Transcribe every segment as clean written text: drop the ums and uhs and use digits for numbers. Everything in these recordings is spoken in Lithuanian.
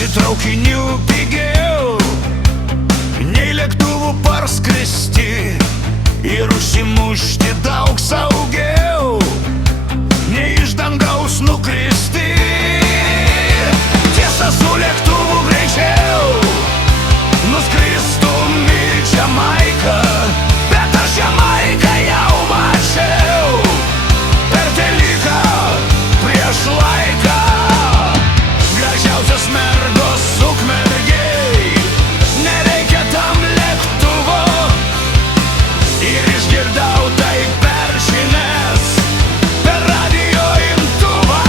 važiuoti traukiniu pigiau nei lėktuvų parskristi ir užsimušti daug saugiau nei iš dangaus nukristi. Tiesa, su lėktuvu greičiau nuskristum į Jamaiką, bet aš Jamaiką jau mačiau per teliką prieš laiką. Gražiausias mergos Ukmergėj, nereikia tam lėktuvo, ir išgirdau tai per žinias, per radijo imtuvą.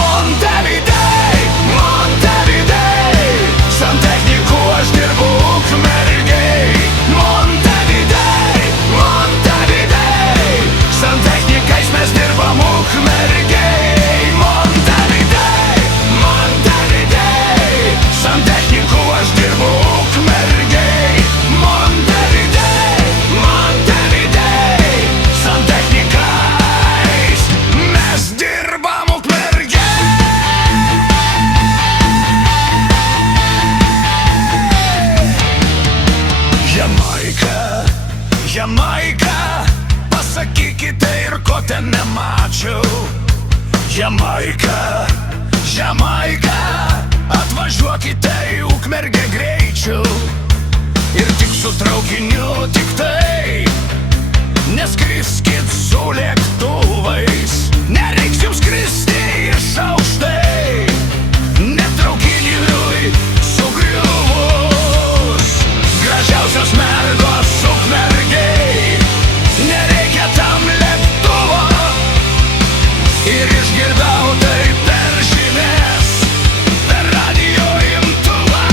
Montevidėj, Montevidėj, santechniku aš dirbu Ukmergėj. Montevidėj, Montevidėj, santechnikais mes dirbam Ukmergėj. Montevidėj, Montevidėj, santechniku aš dirbu Ukmergėj. Montevidėj, Montevidėj, santechnikais mes dirbam Ukmergėj. Jamaika, Jamaika, pasakykite ir ko ten nemačiau. Jamaika, Jamaika, atvažiuokite į Ukmergę greičiau. Ir tik su traukiniu, tik tai neskriskit su lėktuvais. Nereiks jums skristi iš aukštai, net traukiniui sugriuvus. Gražiausios mergos Ukmergėj, nereikia tam lėktuvo, ir išgirdau tai per žinias, per radijo imtuvą.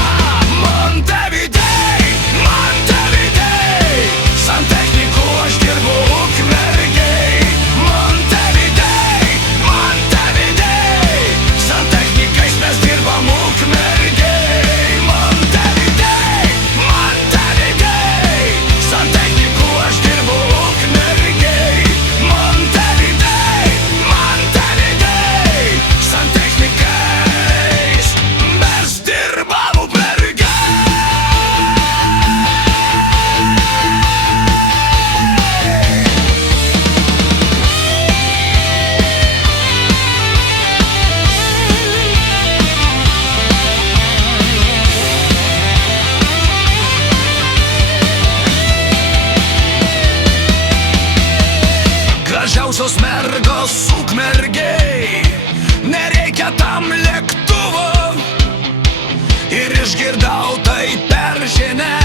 Montevidėj, Montevidėj, santechniku aš dirbu Ukmergėj. Montevidėj, Montevidėj, santechnikais mes dirbam Ukmergėj. Montevidėj, Montevidėj, santechniku aš dirbu Ukmergėj. Montevidėj, Montevidėj, santechnikais mes dirbam Ukmergėj. Gražiausios mergos Ukmergėj, nereikia tam lėktuvo, ir išgirdau tai per žinias.